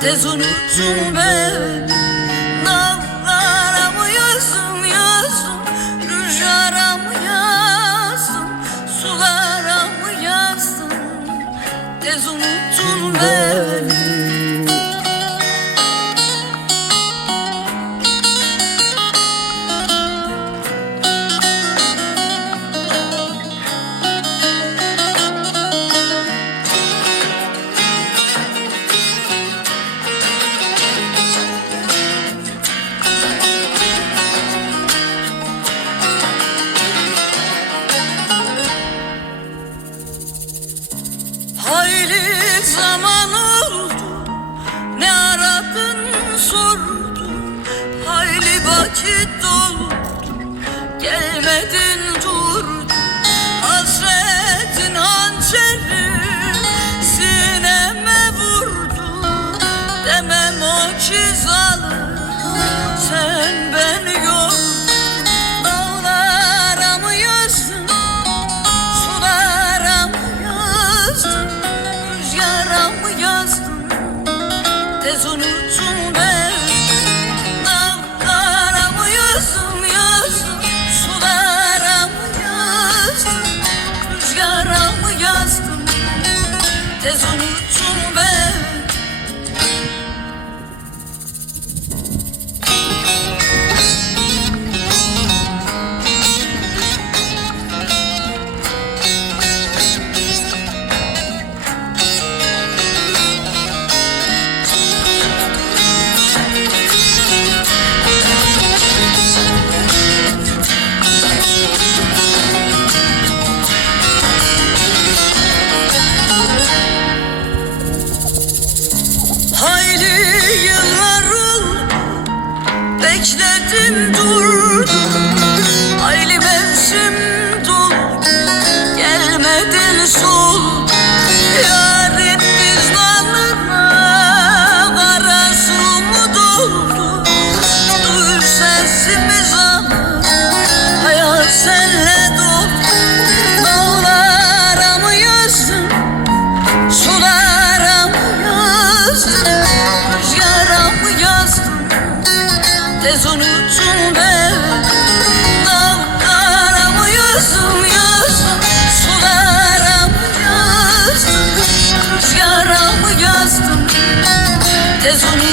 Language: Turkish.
Tez unuttun beni Navlara mı yazdım yazdım Rüzgara mı yazdım Sulara mı yazdım Tez unuttun beni Zaman oldu. Ne aradın sordun. Hayli vakit doldu. Gelmedin Tez Bekledim durdum Tez unuttun beni Dağlara mı yazdın yazdın Sulara mı yazdın Rüzgara mı yazdın Tez unuttun beni